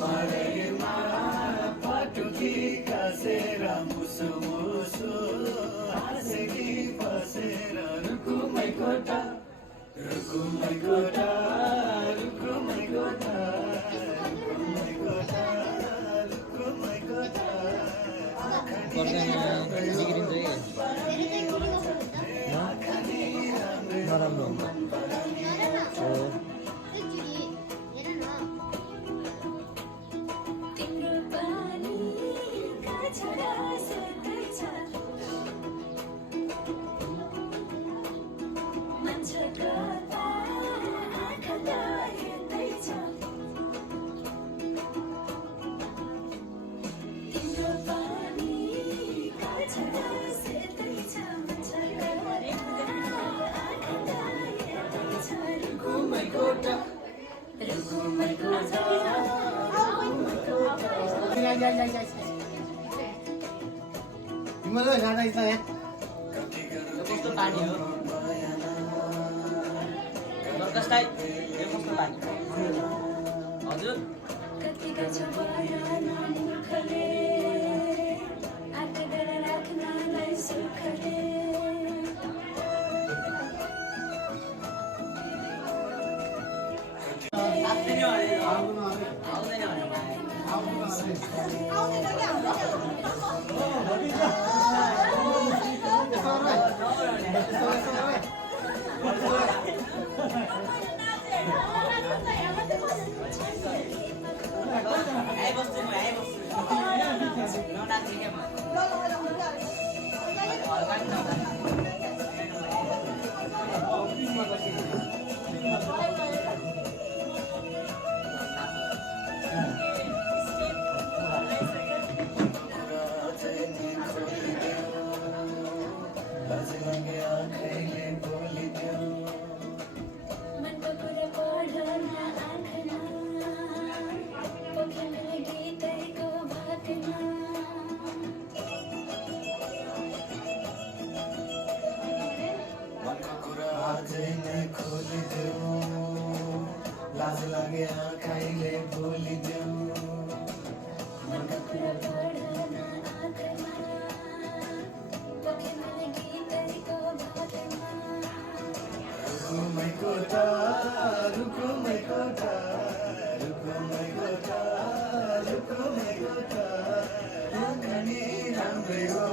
मरैमा पटुकी कसेर मुसु मुसु हाँसेकी बसेर रुकुमै कोठा रुकुमै कोठा रुकुमै कोठा रुकुमै कोठा रुकुमै कोठा नराम्रो तिमीलाई जाँदा इच्छा यहाँ कस्तो पानी हो दर्कसलाई यो कस्तो पानी हजुर लाज लागे आँखाइले बोलिदेऊ रुकुमै कोठा रुकुमै कोठा रुकुमै कोठा रुकुमै कोठा राम्रै हो